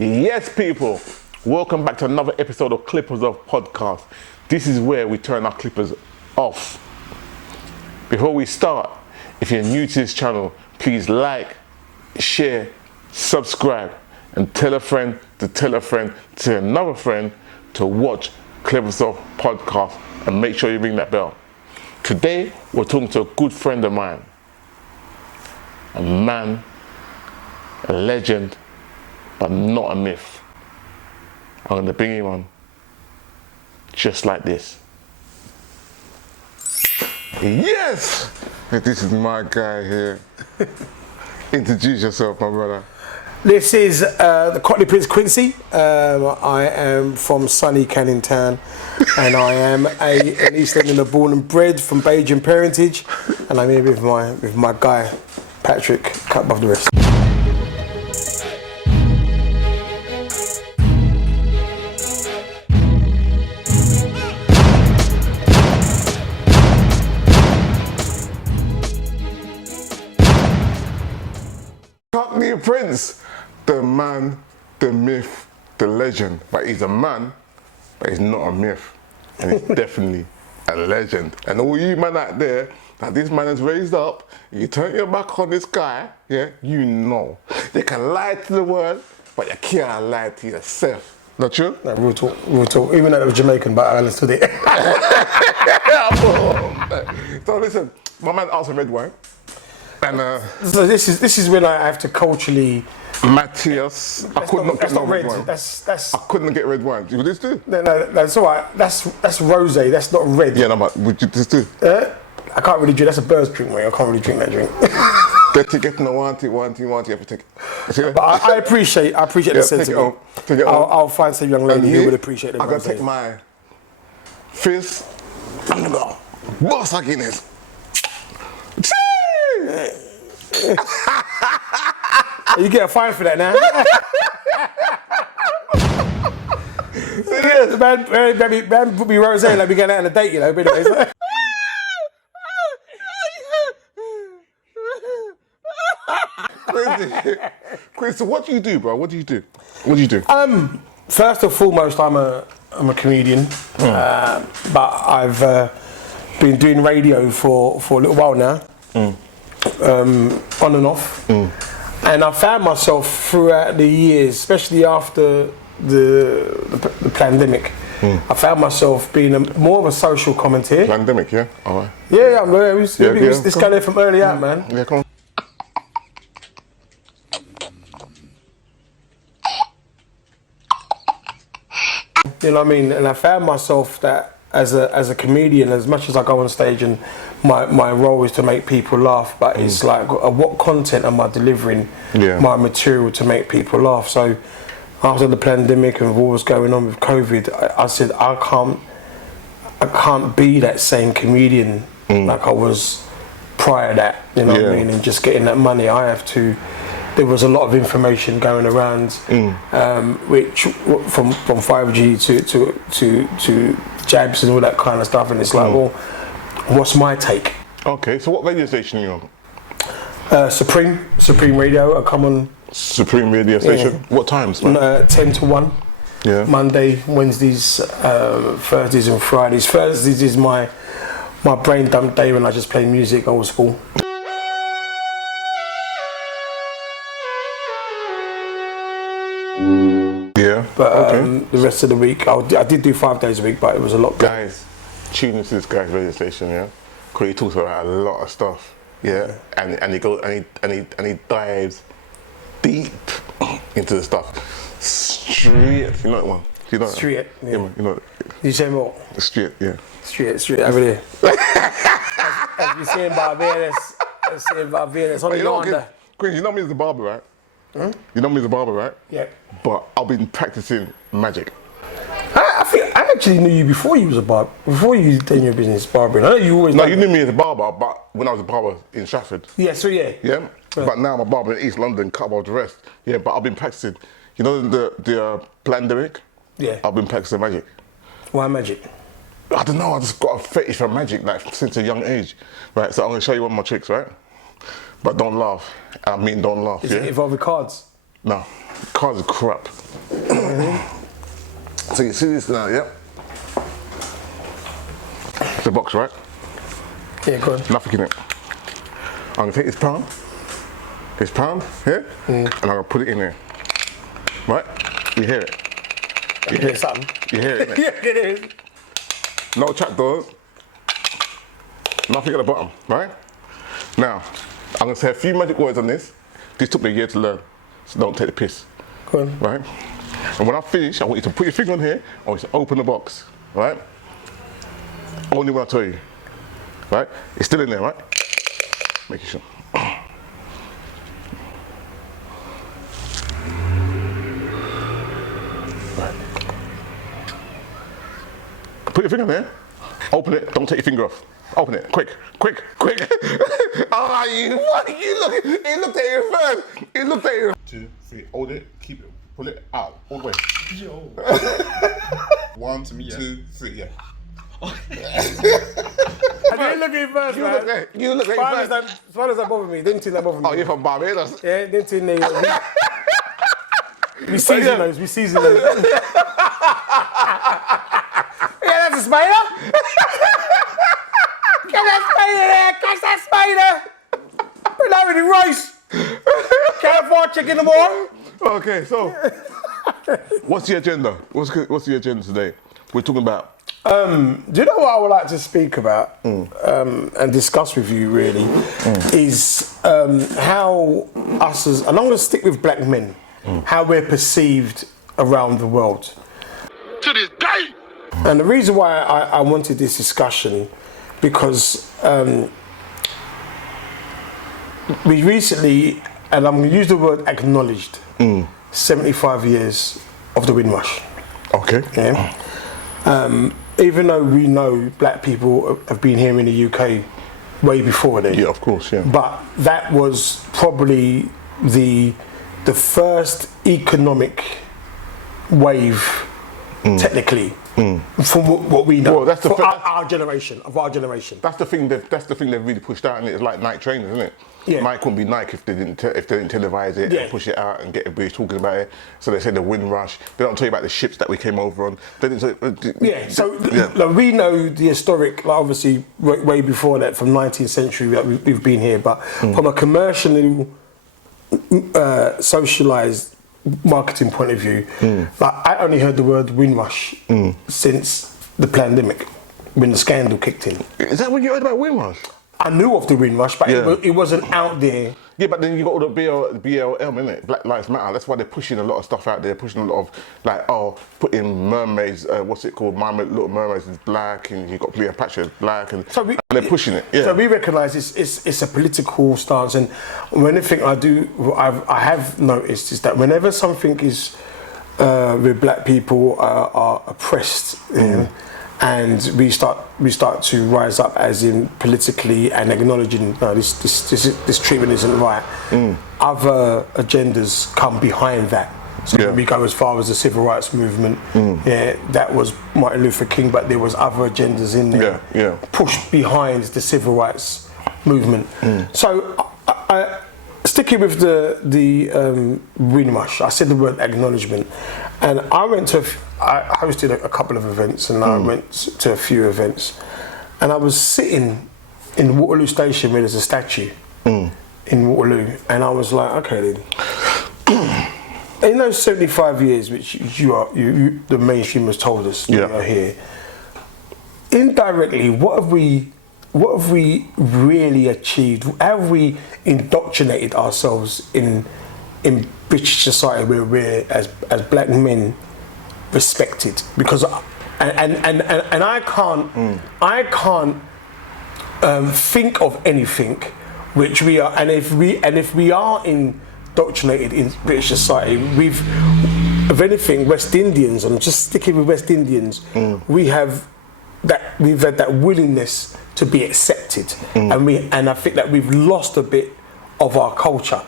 Yes, people, welcome back to another episode of Clippers Off Podcast. This is where we turn our clippers off. Before we start, if you're new to this channel, please like, share, subscribe, and tell a friend to tell a friend to another friend to watch Clippers Off Podcast, and make sure you ring that bell. Today, we're talking to a good friend of mine, a man, a legend, but not a myth. I'm going to bring him on just like this. Yes! This is my guy here. Introduce yourself, my brother. This is the Cockney Prince Quincy. I am from sunny Canning Town, and I am an East Londoner born and bred from Bajan parentage, and I'm here with my guy, Patrick, cut above the rest. Cockney Prince, the man, the myth, the legend. But he's a man, but he's not a myth. And he's definitely a legend. And all you man out there that this man has raised up, you turn your back on this guy, yeah, you know. You can lie to the world, but you can't lie to yourself. Not true? No, real talk, real talk. Even though it was Jamaican, but I understood it. So listen, my man asked for red wine. And so this is when I have to culturally. Matthias, I could not get no red wine. That's. I couldn't get red wine. You this too? No, that's all right. That's rosé. That's not red. Yeah, no, but would you this too? I can't really drink. That's a bird's drink, mate. I can't really drink that drink. Dirty getting the one, you have to take it. But I appreciate the sentiment. Take it I'll find some young lady who would appreciate it. I'm gonna take my fizz. I'm gonna go. Boss a Guinness. You get a fine for that now. Serious? Man put me rosé like we going out on a date, you know. But anyways. Quincy, what do you do, bro? What do you do? First and foremost, I'm a comedian, but I've been doing radio for a little while now, on and off, and I found myself throughout the years, especially after the pandemic, I found myself being more of a social commentator. Pandemic, yeah? All right. Yeah, this guy there from early out, man. Yeah, come on. You know what I mean? And I found myself that as a comedian, as much as I go on stage and my role is to make people laugh, but it's like, what content am I delivering my material to make people laugh? So after the pandemic and what was going on with COVID, I said, I can't be that same comedian like I was prior to that, you know what I mean? And just getting that money, I have to. There was a lot of information going around, which from 5G to jabs and all that kind of stuff, and it's like, well, what's my take? Okay, so what radio station are you on? Supreme Radio. I come on Supreme Radio station. Yeah. What times, man? 10 to 1. Yeah. Monday, Wednesdays, Thursdays, and Fridays. Thursdays is my brain dump day when I just play music, old school. Yeah. But the rest of the week, I did do 5 days a week, but it was a lot. Guys, tune into this guy's radio station, yeah, because he talks about a lot of stuff, yeah, and he goes and he dives deep into the stuff. Street, you know that one? You know that? Street, yeah. Man, you know that. You say more? Street, yeah. Street over there. as you saying Barbados, on the yonder. Queen, you know me as the barber, right? You know me as a barber, right? Yeah. But I've been practicing magic. I think I actually knew you before you was a barber. Before you did your business barbering. I know you always. No, you knew me as a barber, but when I was a barber in Stratford. Yeah. So yeah. Yeah. But now I'm a barber in East London, cut above the rest. Yeah. But I've been practicing. You know the pandemic. Yeah. I've been practicing magic. Why magic? I don't know. I just got a fetish for magic, like since a young age. Right. So I'm gonna show you one of my tricks, right? But don't laugh. I mean, don't laugh. Is it involving cards? No, cards are crap. So you see this now, yeah? It's a box, right? Yeah, go on. Nothing in it. I'm gonna take this pound here, and I'm gonna put it in there. Right? You hear it? You hear something? You hear it? Innit? Yeah, it is. No trap doors. Nothing at the bottom, right? Now, I'm gonna say a few magic words on this. This took me a year to learn, so don't take the piss. Go on. Right? And when I finish, I want you to put your finger on here, I want you to open the box, right? Only when I tell you, right? It's still in there, right? Make sure. Right. Put your finger on there, open it, don't take your finger off. Open it, quick. Oh, you looked at it first. He looked at it. 2, 3, hold it, keep it, pull it out, all the way. Yo. 1, 2, 3, yeah. I didn't look at it first, You man. look at it. You look at it first. As far as that bother me, didn't think that bother me. Oh, you're from Barbados? Yeah, didn't think they... We season those, we season those. Yeah, that's a spider. Get that spider there, catch that spider. Put that in the rice. Can't afford chicken no more. Okay, so what's the agenda? What's the agenda today? We're talking about. Do you know what I would like to speak about and discuss with you really is how us as, and I'm going to stick with black men, how we're perceived around the world. To this day! And the reason why I wanted this discussion, because we recently, and I'm going to use the word acknowledged, 75 years of the windrush. Okay. Yeah. Even though we know black people have been here in the UK way before then. Yeah, of course, yeah. But that was probably the first economic wave, technically, from what we know. Well, that's the our generation, of our generation. That's the thing they've really pushed out, and it's like Nike trainers, isn't it? Yeah. Nike wouldn't be Nike if they didn't televise it and push it out and get everybody talking about it. So they say the windrush. They don't tell you about the ships that we came over on. They didn't say, Like, we know the historic, like obviously way before that, from 19th century that we've been here, but from a commercially socialised marketing point of view, like I only heard the word windrush since the pandemic, when the scandal kicked in. Is that when you heard about windrush? I knew of the windrush, but it wasn't out there. Yeah, but then you got all the BLM, innit? Black Lives Matter. That's why they're pushing a lot of stuff out there. Pushing a lot of, like, putting mermaids, what's it called? Little Mermaids is black, and you got Cleopatra is black, and they're pushing it. Yeah. So we recognise it's a political stance, and anything I have noticed is that whenever something is where black people are oppressed, and we start to rise up, as in politically, and acknowledging no, this treatment isn't right. Other agendas come behind that. So we go as far as the civil rights movement. Yeah, that was Martin Luther King, but there was other agendas in there pushed behind the civil rights movement. So I sticking with the windrush, I said the word acknowledgement, and I hosted a couple of events, and I went to a few events, and I was sitting in Waterloo Station where there's a statue in Waterloo, and I was like, okay then, in those 75 years which the mainstream has told us you are here, indirectly, what have we really achieved? How have we indoctrinated ourselves in British society where we're as black men respected? Because I can't think of anything which we are, and if we are indoctrinated in British society, if anything, West Indians, I'm just sticking with West Indians, we've had that willingness to be accepted, and I think that we've lost a bit of our culture,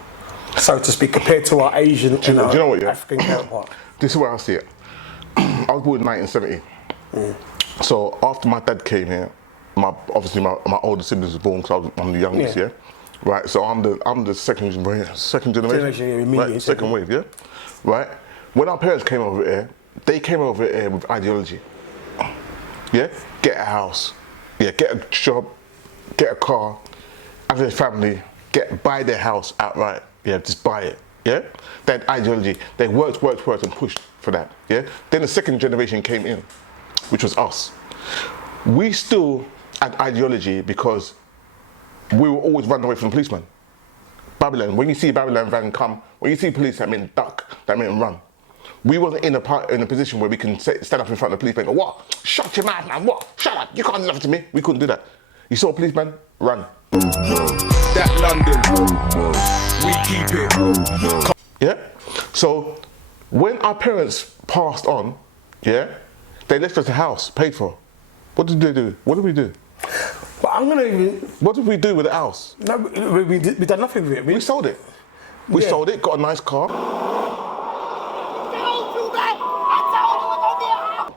so to speak, compared to our Asian and our African counterpart. This is where I see it. I was born in 1970. So after my dad came here, my older siblings were born because I'm the youngest, right? So I'm the second generation, right? Second wave, right? when our parents came over here, they came over here with ideology. Yeah, get a house, yeah, get a job, get a car, have a family, buy their house outright. Yeah, just buy it. Yeah, that ideology. They worked and pushed for that. Yeah. Then the second generation came in, which was us. We still had ideology because we were always running away from the policeman. Babylon. When you see Babylon van come, when you see police, that meant duck. That meant run. We wasn't in a position where we can stand up in front of the policeman and go, what? Shut your mouth, man. What? Shut up. You can't do nothing to me. We couldn't do that. You saw a policeman, run. That London, we keep it. Yeah? So, when our parents passed on, yeah, they left us a house, paid for. What did they do? What did we do? But I'm gonna even. What did we do with the house? No, we done nothing with it. We sold it. We sold it, got a nice car.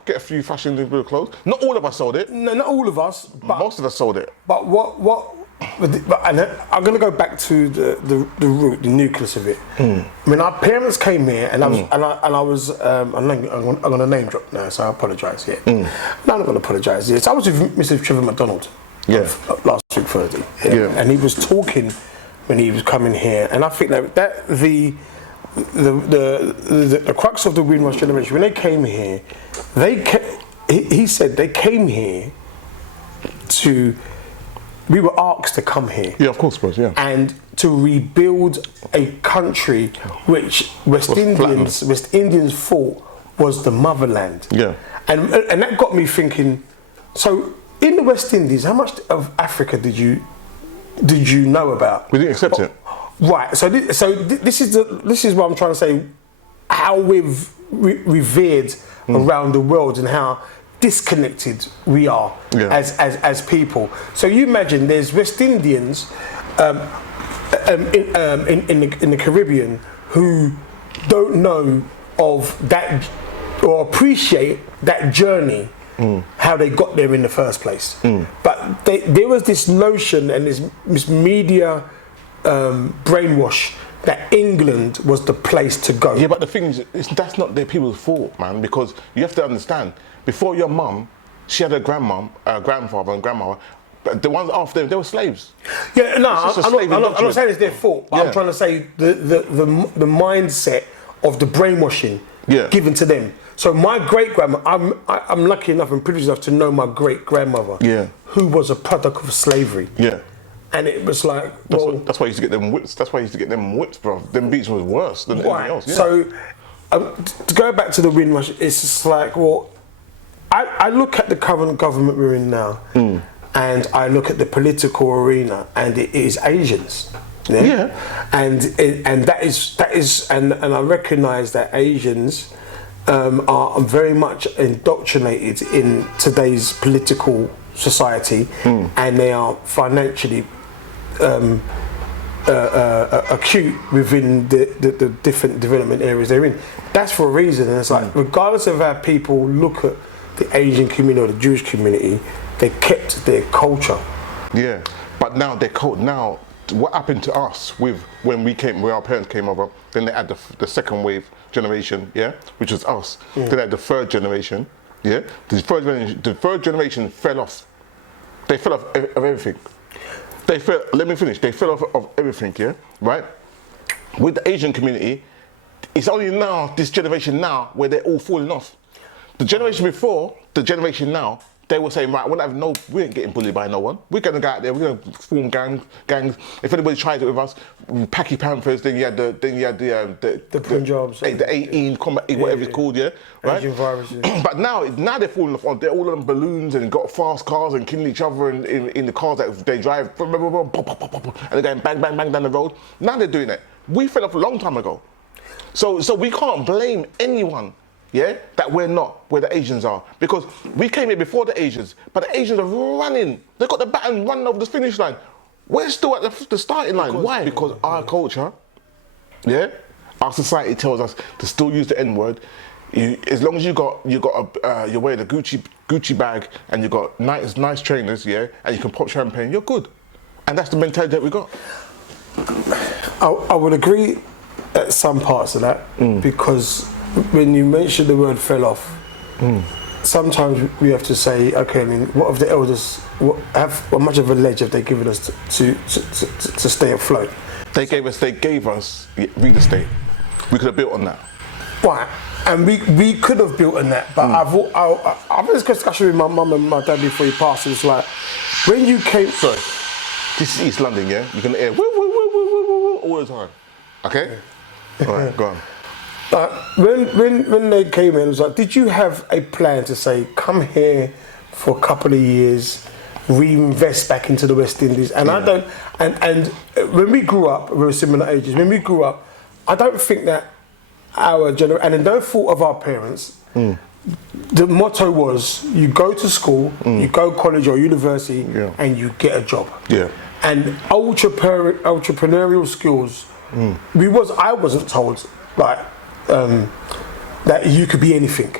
Get a few fashionable clothes. Not all of us sold it. No, not all of us. But most of us sold it. But and I'm going to go back to the root, the nucleus of it. I mean, our parents came here, and I was I'm going to name drop now, so I apologise. Yeah, no, I'm not going to apologise. Yes, I was with Mr. Trevor McDonald. Yeah. Last week Thursday. Yeah. And he was talking when he was coming here, and I think that the crux of the windrush generation, when they came here, he said they came here we were asked to come here. Yeah, of course, yeah. And to rebuild a country which West Indians thought was the motherland. Yeah. And that got me thinking, so in the West Indies, how much of Africa did you know about? We didn't accept it. Right. So this is what I'm trying to say. How we've revered around the world and how disconnected we are as people. So you imagine there's West Indians in the Caribbean who don't know of that or appreciate that journey, how they got there in the first place. But there was this notion and this media brainwash that England was the place to go. Yeah, but the thing is, that's not the people's fault, man, because you have to understand, before your mum, she had a grandfather and grandmother, but the ones after them, they were slaves. Yeah, no, I'm not saying it's their fault, but I'm trying to say the mindset of the brainwashing given to them. So my great-grandma, I'm lucky enough and privileged enough to know my great-grandmother, who was a product of slavery. Yeah. And it was like, that's why I used to get them whips. That's why I used to get them whips, bro. Them beats was worse than anything else. Yeah. So, to go back to the windrush, it's just like, well, I look at the current government we're in now, and I look at the political arena, and it is Asians. Yeah. And that is, and I recognise that Asians are very much indoctrinated in today's political society, and they are financially acute within the different development areas they're in. That's for a reason, and it's like, regardless of how people look at the Asian community or the Jewish community, they kept their culture. Yeah, but now now what happened to us when our parents came over, then they had the second wave generation, which was us. Then they had the third generation, the third generation fell off. They fell off of everything. Let me finish. They fell off of everything, right? With the Asian community, it's only now, this generation now, where they're all falling off. The generation before, the generation now, they were saying, right, we ain't getting bullied by no one. We're going to go out there, we're going to form gangs. If anybody tries it with us, Packy Panthers, then you had the Punjabs, the 18 combat, whatever it's called, right? Asian virus, But now they're falling off. They're all on balloons and got fast cars and killing each other in the cars that they drive, and they're going bang, bang, bang down the road. Now they're doing it. We fell off a long time ago. So we can't blame anyone. That we're not where the Asians are, because we came here before the Asians, but the Asians are running. They've got the baton running over the finish line. We're still at the starting line. Why? Because our culture, our society tells us to still use the N-word. As long as you you're wearing a Gucci bag and you got nice trainers, and you can pop champagne, you're good. And that's the mentality that we got. I would agree at some parts of that, because when you mention the word fell off, sometimes we have to say, okay, I mean, what have the elders, how much of a ledge have they given us to stay afloat? They gave us real estate. We could have built on that. Right, and we could have built on that, but I've had this discussion with my mum and my dad before he passed. It's like, when you came... Sorry, this is East London, yeah? You can hear woo, woo, woo, woo, woo, woo, woo, all the time. Okay? All right, go on. But when they came in, it was like, did you have a plan to say, come here for a couple of years, reinvest back into the West Indies? And I don't, and when we grew up, we were similar ages, when we grew up, I don't think that our generation, and in no fault of our parents, the motto was, you go to school, you go college or university, and you get a job. Yeah. And entrepreneurial skills, I wasn't told, like, that you could be anything.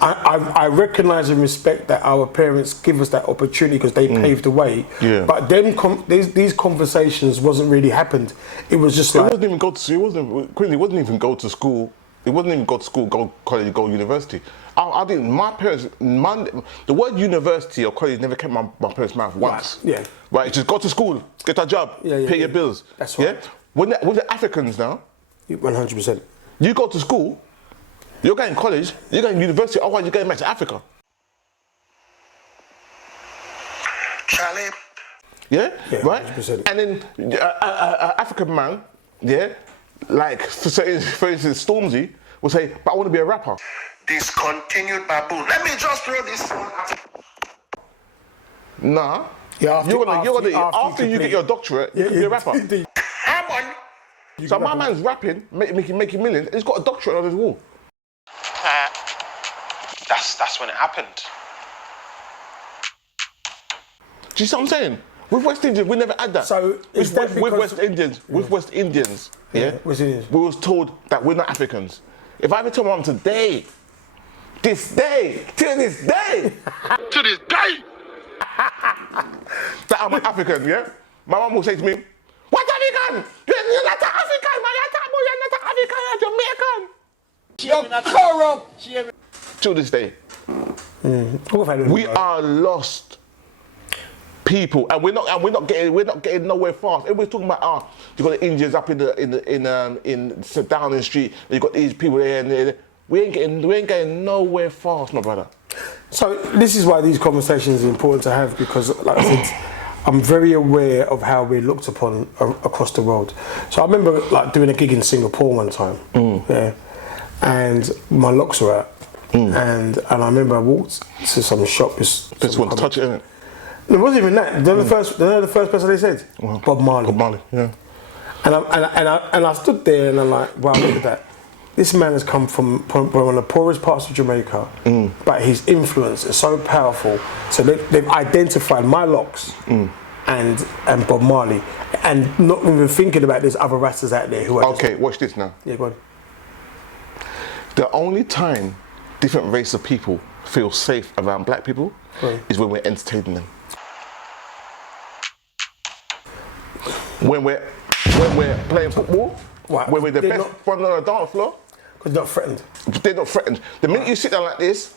I recognise and respect that our parents give us that opportunity because they paved the way. Yeah. But these conversations wasn't really happened. It was just like... It wasn't even go to school. Quincy wasn't even go to school. It wasn't even go to school, go college, go university. I didn't. My parents, the word university or college never came out my parents' mouth once. Right. Yeah. Right. Just go to school, get a job, pay your bills. That's right. Yeah. When the Africans now, 100%. You go to school, you're going to college, you're going to university, otherwise you're going back to Africa. Charlie. Yeah, right? 100%. And then an African man, like for instance, Stormzy will say, but I want to be a rapper. Discontinued baboon. Let me just throw this one out. Nah. After you get your doctorate, you can be a rapper. Come on. So my man's rapping, making millions, and he's got a doctorate on his wall. That's when it happened. Do you see what I'm saying? With West Indians, we never had that. So with West Indians, West Indians, we was told that we're not Africans. If I ever tell my mum to this day, that I'm an African, my mum will say to me, "What African? You're not African, man. You're not African. You're Jamaican." To this day, we are lost people, and we're not getting nowhere fast. Everybody's talking about you got the Indians up in Downing Street, and you got these people there and there. We ain't getting nowhere fast, my brother. So this is why these conversations are important to have, because, like I said, I'm very aware of how we're looked upon across the world. So I remember like doing a gig in Singapore one time, and my locks were out, and I remember I walked to some shop. Just want to touch it, innit? It wasn't even that. They're the first person they said, Bob Marley. Bob Marley, yeah. And I stood there and I'm like, wow, look at that. This man has come from one of the poorest parts of Jamaica, but his influence is so powerful. So they've identified my locks and Bob Marley, and not even thinking about there's other rastas out there who are. Okay, watch this now. Yeah, go on. The only time different races of people feel safe around black people is when we're entertaining them. When we're playing football, when we're the best one on the dance floor. Because they're not threatened. They're not threatened. The minute you sit down like this,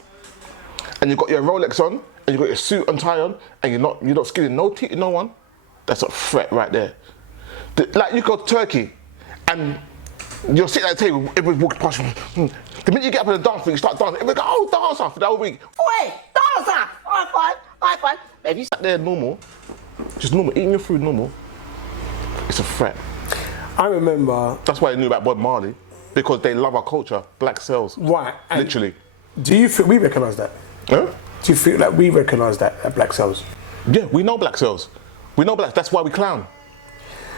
and you've got your Rolex on, and you've got your suit and tie on, and you're not skinning no teeth to no one, that's a threat right there. Like you go to Turkey, and you're sitting at the table, everybody's walking past you. The minute you get up on the dance floor, you start dancing, everybody go, oh, dancer, for the whole week. Oi, dancer, high five. If you sat there normal, just normal, eating your food normal, it's a threat. I remember. That's why I knew about Bob Marley, because they love our culture, black cells. Right. Literally. Do you feel we recognise that? Huh? Do you feel like we recognise that at black cells? Yeah, we know black cells. We know black. That's why we clown.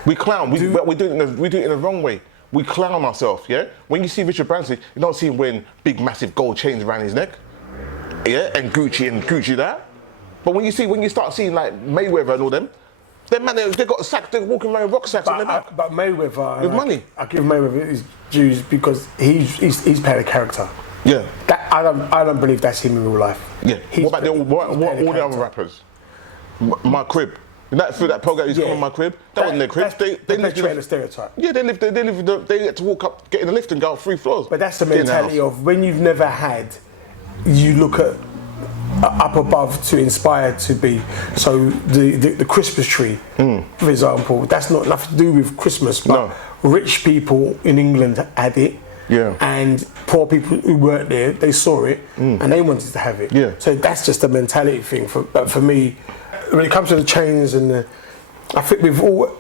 We clown. We do it in the wrong way. We clown ourselves. Yeah. When you see Richard Branson, you don't see him wearing big, massive gold chains around his neck. Yeah, and Gucci that. But when you start seeing like Mayweather and all them. Them man, they got sacks, they're walking around with rucksacks on their back. But Mayweather, with money. I give Mayweather his dues because he's played a character. Yeah. That I don't believe that's him in real life. Yeah. What about all the other rappers? My Crib. That program used to come on my crib. That wasn't their crib. They perpetuate the stereotype. Yeah, they get to walk up, get in the lift and go up 3 floors. But that's the mentality of when you've never had, you look at up above to inspire to be. So the Christmas tree, for example, that's not nothing to do with Christmas, but rich people in England had it. Yeah. And poor people who weren't there, they saw it and they wanted to have it. Yeah. So that's just a mentality thing. For me, when it comes to the chains and I think we've all,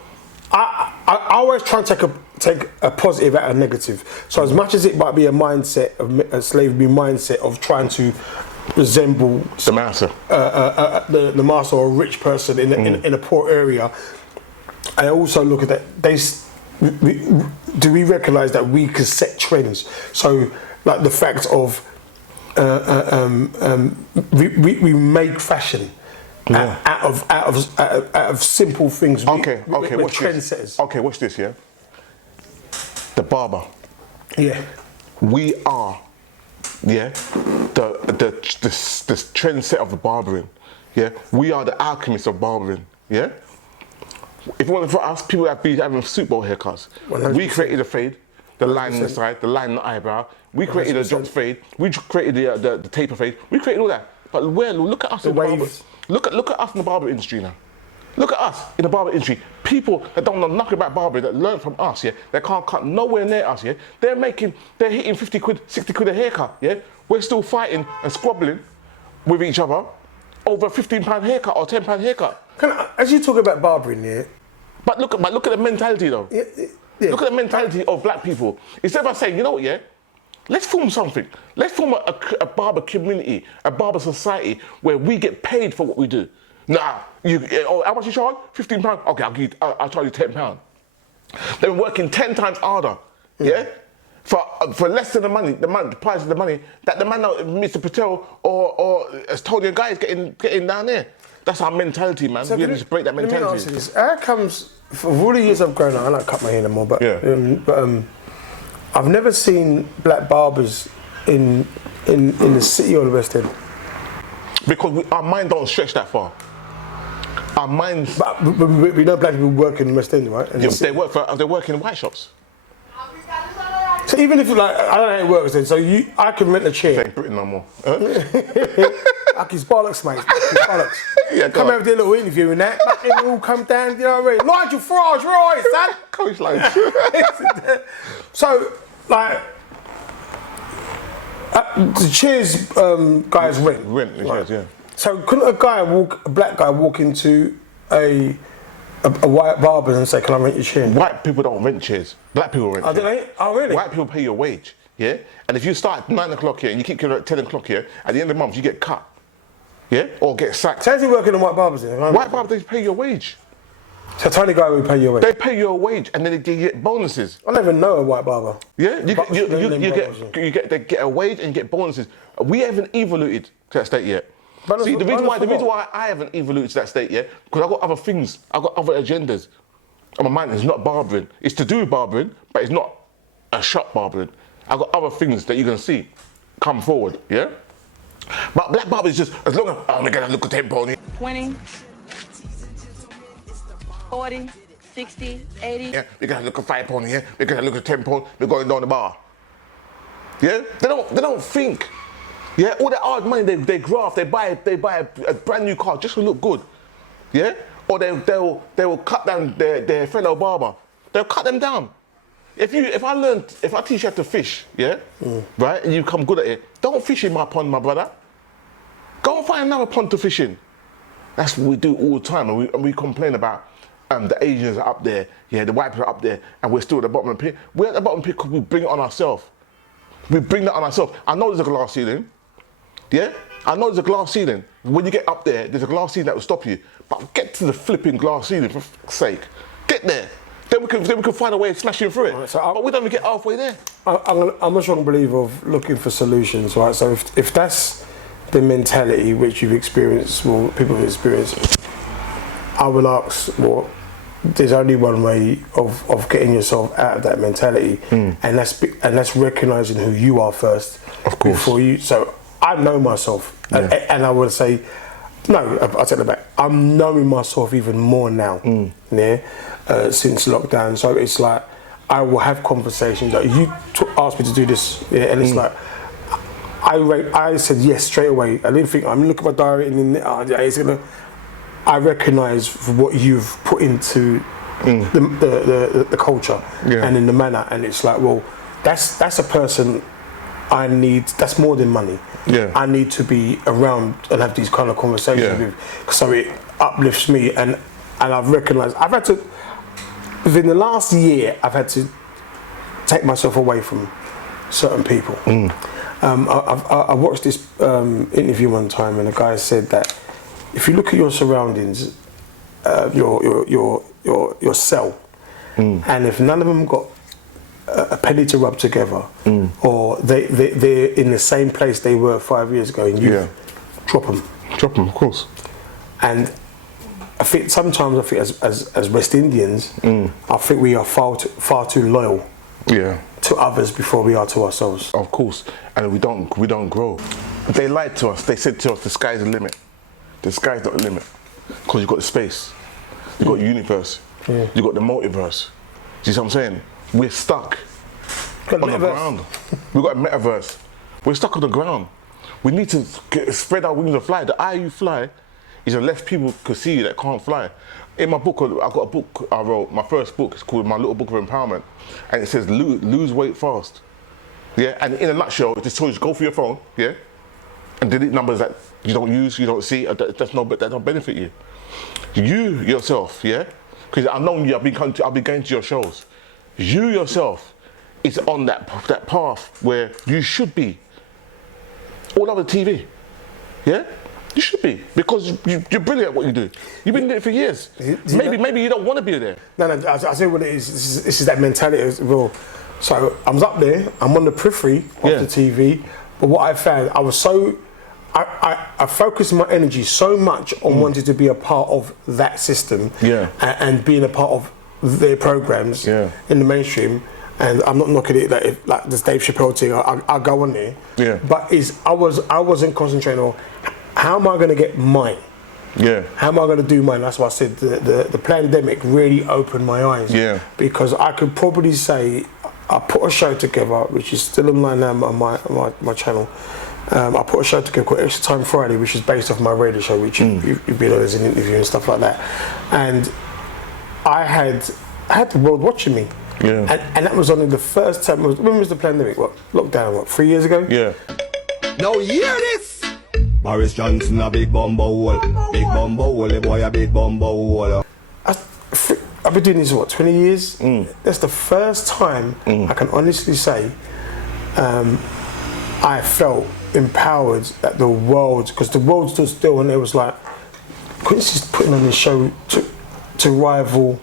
I always try and take a positive out of negative. So as much as it might be a mindset, a slavery mindset of trying to resemble the master, the master or a rich person in a poor area, I also look at that. Do we recognise that we can set trends? So, like the fact of we make fashion out of simple things. Okay, we're watch this. trendsetters. Okay, watch this. Yeah, the barber. Yeah, We are. Yeah, the trendsetter of the barbering. Yeah, we are the alchemists of barbering. Yeah. If it wasn't for us, people would be having Super Bowl haircuts. 100%. We created the fade, the line on the side, the line on the eyebrow. We created the drop fade. We created the taper fade. We created all that. But look at us in the barber. Look at us in the barber industry now. Look at us in the barber industry. People that don't know nothing about barbering, that learn from us, yeah, that can't cut nowhere near us, yeah. They're hitting 50 quid, 60 quid a haircut, yeah. We're still fighting and squabbling with each other over a £15 haircut or £10 haircut. As you talk about barbering, yeah. But look at the mentality though. Yeah. Look at the mentality of black people. Instead of us saying, you know what, yeah, let's form something. Let's form a barber community, a barber society where we get paid for what we do. Nah, how much you charge? £15. Okay, I'll charge you £10. They're working 10 times harder, yeah, for less than the price of the money that the man, Mr. Patel or has told you guys getting down there. That's our mentality, man. So we need to break that mentality. Let me answer this. How comes, for all the years I've grown up, I don't cut my hair anymore, but I've never seen black barbers in the city or the West End. Because our mind don't stretch that far. Our minds. But we know black people work in the West End, right? Yeah, they work in white shops. So even if I don't know how it works then, so I can rent a chair. Ain't Britain no more. Aki's bollocks, mate. Aki's bollocks. Yeah, come over to a little interview and that, but then we all come down, you know what I mean? Nigel Farage, you're alright, son. Coastline. So, like, the chairs guys rent. Rent the chairs, yeah. So couldn't a black guy walk into a white barber and say, can I rent your chair? White people don't rent chairs. Black people rent chairs. Do they? Oh, really? White people pay your wage, yeah? And if you start at 9 o'clock here and you keep going at 10 o'clock here, at the end of the month you get cut, yeah? Or get sacked. So how's he working in white barbers then? White barbers, they pay your wage. So tiny guy will pay your wage? They pay your wage and then they get bonuses. I never know a white barber. Yeah? They get a wage and you get bonuses. We haven't evoluted to that state yet. See, the reason why I haven't evoluted to that state yet, because I've got other things, I've got other agendas. On my mind, it's not barbering. It's to do with barbering, but it's not a shop barbering. I've got other things that you're going to see come forward, yeah? But black barber is just, as long as, oh, we're going to look at tempo on it. 20, 40, 60, 80. Yeah, we're going to look at 5 pound here, we're going to look at 10 pound, we're going down the bar. Yeah? They don't think. Yeah, all that hard money they graft, they buy a brand new car just to look good. Yeah? Or they will cut down their fellow barber. They'll cut them down. If I teach you how to fish, yeah? Right, and you become good at it, don't fish in my pond, my brother. Go and find another pond to fish in. That's what we do all the time, and we complain about the Asians are up there, yeah, the white people are up there, and we're still at the bottom of the pit. We're at the bottom of the pit because we bring it on ourselves. We bring that on ourselves. I know there's a glass ceiling. Yeah? I know there's a glass ceiling. When you get up there, there's a glass ceiling that will stop you. But get to the flipping glass ceiling, for fuck's sake. Get there. Then we can find a way of smashing through it. Right, so but we don't even get halfway there. I'm a strong believer of looking for solutions, right? So if that's the mentality which you've experienced, or people have experienced, I will ask, well, there's only one way of getting yourself out of that mentality, and that's recognising who you are first. Of course. Before you. So I know myself, and I would say No, I'll take that back. I'm knowing myself even more now, since lockdown. So it's like I will have conversations that you asked me to do this, and it's like I said yes straight away. I didn't think I'm looking at my diary and then I recognise what you've put into the culture and in the manner, and it's like, well, that's a person I need. That's more than money. Yeah. I need to be around and have these kind of conversations with, so it uplifts me, and I've recognised I've had to, within the last year, I've had to take myself away from certain people. I watched this interview one time, and a guy said that if you look at your surroundings, your cell, and if none of them got a penny to rub together, or they're in the same place they were 5 years ago, and you drop them. Drop them, of course. And I think sometimes as West Indians, I think we are far too loyal to others before we are to ourselves. Of course, and we don't grow. They lied to us. They said to us, the sky's the limit. The sky's not the limit, because you've got the space, you've got the universe, you've got the multiverse. Do you see what I'm saying? We're stuck on the ground. We've got a metaverse. We're stuck on the ground. We need to spread our wings and fly. The higher you fly is the less people could see you that can't fly. In my book, I've got a book I wrote, my first book, it's called My Little Book of Empowerment, and it says lose weight fast. Yeah, and in a nutshell, it just tells you to go through your phone, and delete numbers that you don't use, you don't see, that don't benefit you. You yourself, because I've known you, I've been going to your shows. You yourself is on that path where you should be. All over TV, you should be, because you're brilliant at what you do. You've been doing it for years. Maybe you don't want to be there. No, I say what it is. This is that mentality as well. So I was up there. I'm on the periphery of the TV, but what I found, I was so. I focused my energy so much on wanting to be a part of that system, and being a part of their programs in the mainstream. And I'm not knocking it like this Dave Chappelle thing. I'll go on there. But I wasn't concentrating on how am I going to get mine. How am I going to do mine? That's why I said the pandemic really opened my eyes. Because I could probably say I put a show together, which is still online now on my channel. I put a show together called Extra Time Friday, which is based off my radio show, which you've been on as an interview and stuff like that. And I had the world watching me. And that was only the first time. When was the pandemic? Lockdown, 3 years ago? Now hear this! Boris Johnson a big bumbo hole. Big bumbo hole, the boy a big bumbo hole. I've been doing this, 20 years? That's the first time I can honestly say I felt empowered that the world, because the world stood still and it was like, Quincy's putting on this show to rival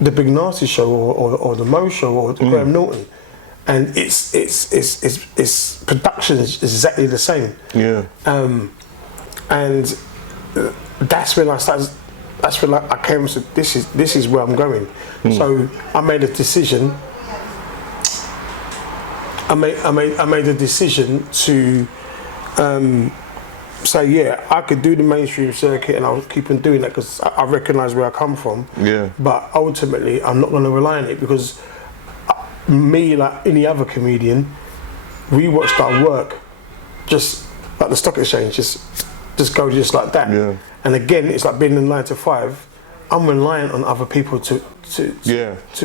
the Big Nasty show or the Mo show or the Graham Norton, and its production is exactly the same. And that's when I started. That's when I came and said, "This is where I'm going." So I made a decision. I made a decision to say, I could do the mainstream circuit, and I'll keep on doing that because I recognise where I come from. But ultimately, I'm not going to rely on it, because me, like any other comedian, we watched our work just like the stock exchange, just go just like that. And again, it's like being in 9 to 5. I'm reliant on other people to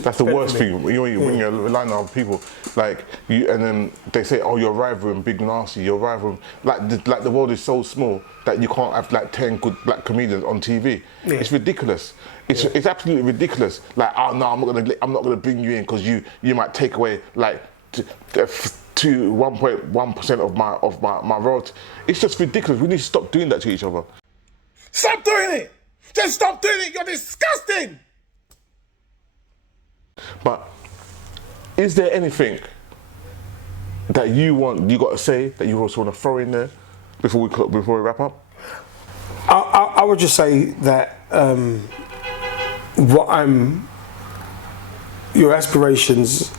that's the worst thing. When you're relying on other people, like you, and then they say, "Oh, you're rivaling Big Nasty. You're rivaling." Like the world is so small that you can't have like 10 good black comedians on TV. It's ridiculous. It's absolutely ridiculous. Like, oh no, I'm not gonna bring you in because you might take away like 1.1% of my royalty. It's just ridiculous. We need to stop doing that to each other. Stop doing it! Just stop doing it! You're disgusting! But is there anything that you got to say that you also want to throw in there before we wrap up? I would just say that your aspirations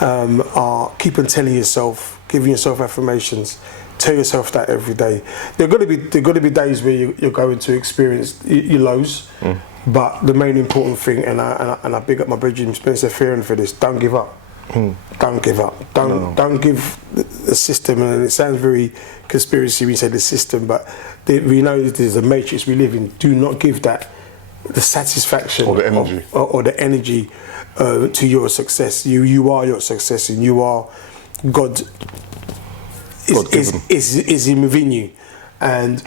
are keep on telling yourself giving yourself affirmations. Tell yourself that every day. There are going to be days where you're going to experience your lows, but the main important thing, and I big up my brethren Spencer Fearon for this: don't give up. Don't give up. Don't give the system. And it sounds very conspiracy when you say the system, but we know there's a matrix we live in. Do not give that the satisfaction or the energy or the energy to your success. You are your success, and you are God. Is within you, and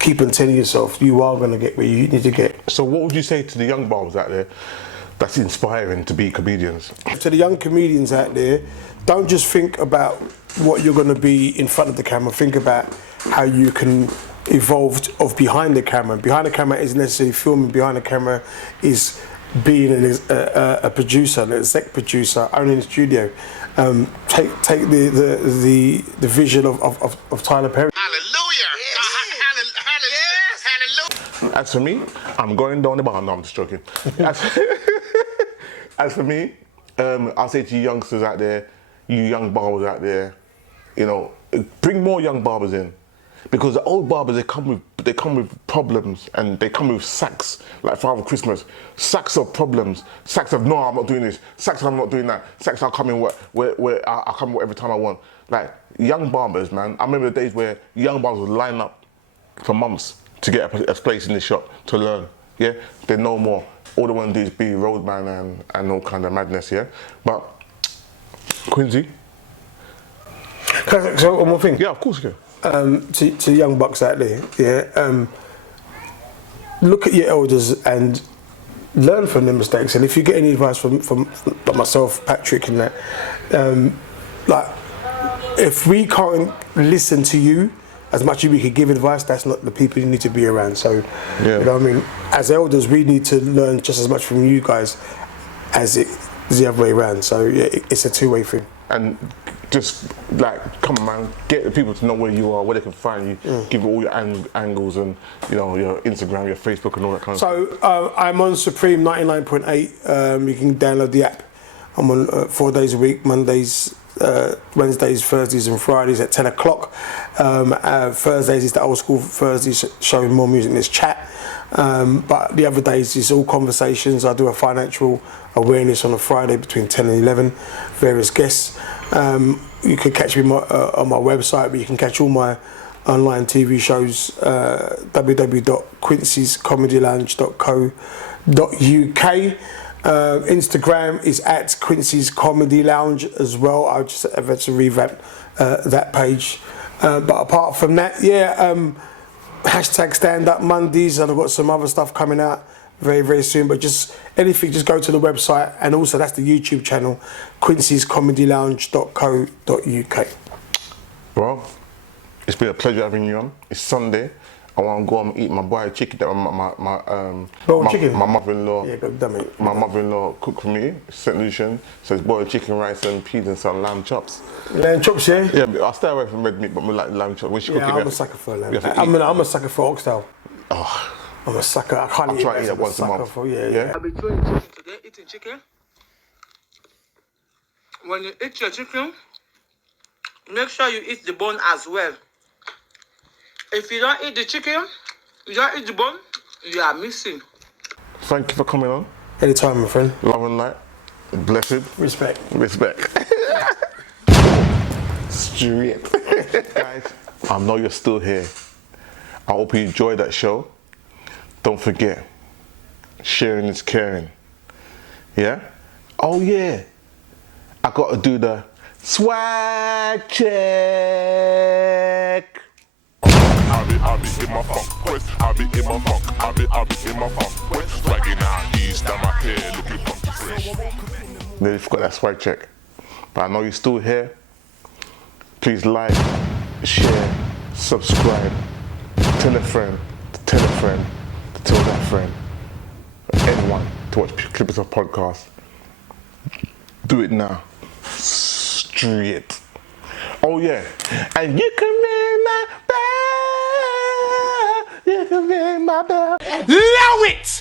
keep on telling yourself you are going to get where you need to get. So what would you say to the young barbers out there that's inspiring to be comedians? To the young comedians out there, don't just think about what you're going to be in front of the camera. Think about how you can evolve of behind the camera. Behind the camera isn't necessarily filming. Behind the camera is being a producer, an exec producer, owning a studio. Take the vision of Tyler Perry. Hallelujah. Hallelujah. As for me, I'm going down the bar. No, I'm just joking. As for me, I'll say to you youngsters out there, you young barbers out there, you know, bring more young barbers in, because the old barbers they come with problems, and they come with sacks like Father Christmas, sacks of problems, sacks of no, I'm not doing this, sacks of I'm not doing that, sacks I'll come in where I come every time I want. Like young barbers, man. I remember the days where young barbers would line up for months to get a place in the shop to learn. Yeah, they're no more. All they want to do is be roadman and all kind of madness. Yeah, but Quincy. So one more thing. Yeah, of course you can. To young bucks out there, yeah. Look at your elders and learn from their mistakes. And if you get any advice from myself, Patrick, and that, like, if we can't listen to you as much as we could give advice, that's not the people you need to be around. So, yeah. You know what I mean? As elders, we need to learn just as much from you guys as the other way around. So, yeah, it's a two-way thing. And just like, come on, man, get the people to know where you are, where they can find you, give all your angles and, you know, your Instagram, your Facebook and all that kind of stuff. So, I'm on Supreme 99.8. You can download the app. I'm on 4 days a week, Mondays, Wednesdays, Thursdays and Fridays at 10 o'clock. Thursdays is the old school Thursdays, showing more music in this chat. But the other days is all conversations. I do a financial awareness on a Friday between 10 and 11, various guests. You can catch me on my website, but you can catch all my online TV shows, www.quincy'scomedylounge.co.uk. Instagram is at Quincy's Comedy Lounge as well. I'll just have to revamp that page. But apart from that, hashtag Stand Up Mondays, and I've got some other stuff coming out very, very soon. But just anything, just go to the website, and also that's the YouTube channel, quincy'scomedylounge.co.uk. Well, it's been a pleasure having you on. It's Sunday. I want to go and eat my boiled chicken that my mother-in-law. Yeah, damn it. My mother-in-law cooked for me. St. Lucian. So it's boiled chicken, rice and peas and some lamb chops. Lamb chops, yeah. Yeah, but I'll stay away from red meat, but we like lamb chops. When she cook it, I'm a sucker for lamb. I'm a sucker for oxtail. Oh, I'm a sucker. I can't I'll try to eat that once a month. Yeah. I'll be throwing chicken today, eating chicken. When you eat your chicken, make sure you eat the bone as well. If you don't eat the chicken, you don't eat the bone, you are missing. Thank you for coming on. Anytime, my friend. Love and light. Blessed. Respect. Straight. Guys, I know you're still here. I hope you enjoyed that show. Don't forget, sharing is caring. Yeah? Oh yeah. I gotta do the swag check. I be in my funk quest. I be in my funk. I be in my funk quest. Swagging out east, down my hair, looking funky fresh. Nearly forgot that swag check. But I know you're still here. Please like, share, subscribe, tell a friend, tell a friend, tell that friend, anyone to watch clips of podcasts. Do it now. Straight. Oh yeah. And you can ring my bell. You can ring my bell. Allow it!